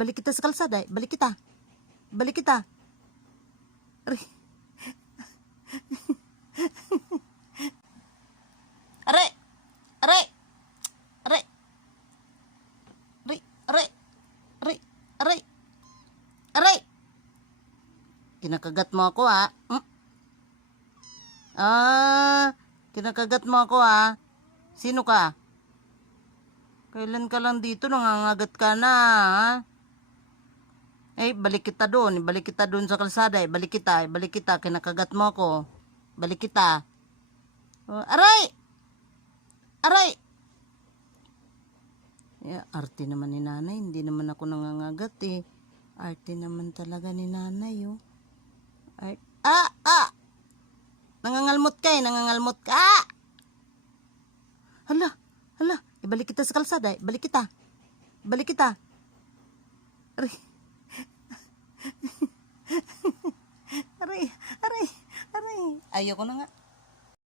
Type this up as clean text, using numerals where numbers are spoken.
Ibalik kita sa kalsada. Balik kita. Balik kita. Aray. Aray. Aray. Aray. Aray. Aray. Aray. Aray. Aray. Kinakagat mo ako, ha? Kinakagat mo ako, ha? Sino ka? Kailan ka lang dito, nangangagat ka na, ha? Balik kita doon. Balik kita doon sa kalsada. Balik kita. Balik kita. Kinakagat mo ako. Balik kita. Aray! Aray! Arte naman ni nanay. Hindi naman ako nangangagat, eh. Arte naman talaga ni nanay, oh. Nangangalmot ka, eh. Nangangalmot ka. Hala. Hala. Ibalik kita sa kalsada. Balik kita. Balik kita. Aray. Aray. Aray. Aray. Ayoko na nga.